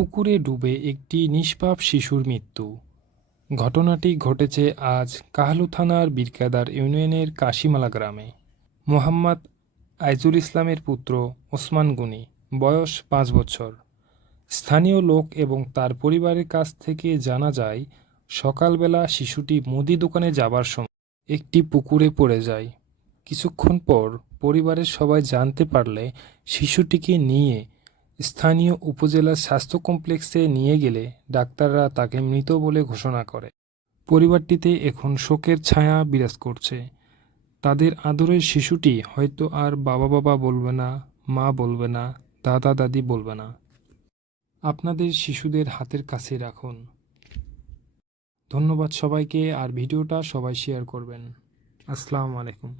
পুকুরে ডুবে একটি নিষ্পাপ শিশুর মৃত্যু। ঘটনাটি ঘটেছে আজ কাহালু থানার বীরকাদার ইউনিয়নের কাশিমালা গ্রামে। মোহাম্মদ আইজুল ইসলামের পুত্র ওসমান গুনি, বয়স পাঁচ বছর। স্থানীয় লোক এবং তার পরিবারের কাছ থেকে জানা যায়, সকালবেলা শিশুটি মুদি দোকানে যাবার সময় একটি পুকুরে পড়ে যায়। কিছুক্ষণ পর পরিবারের সবাই জানতে পারলে শিশুটিকে নিয়ে স্থানীয় উপজেলা স্বাস্থ্য কমপ্লেক্সে নিয়ে গেলে ডাক্তাররা তাকে মৃত বলে ঘোষণা করে। পরিবারটিতে এখন শোকের ছায়া বিরাজ করছে। তাদের আদরের শিশুটি হয়তো আর বাবা বাবা বলবে না, মা বলবে না দাদা দাদি বলবে না। আপনাদের শিশুদের হাতের কাছে রাখুন। ধন্যবাদ সবাইকে, আর ভিডিওটা সবাই শেয়ার করবেন। আসসালামু আলাইকুম।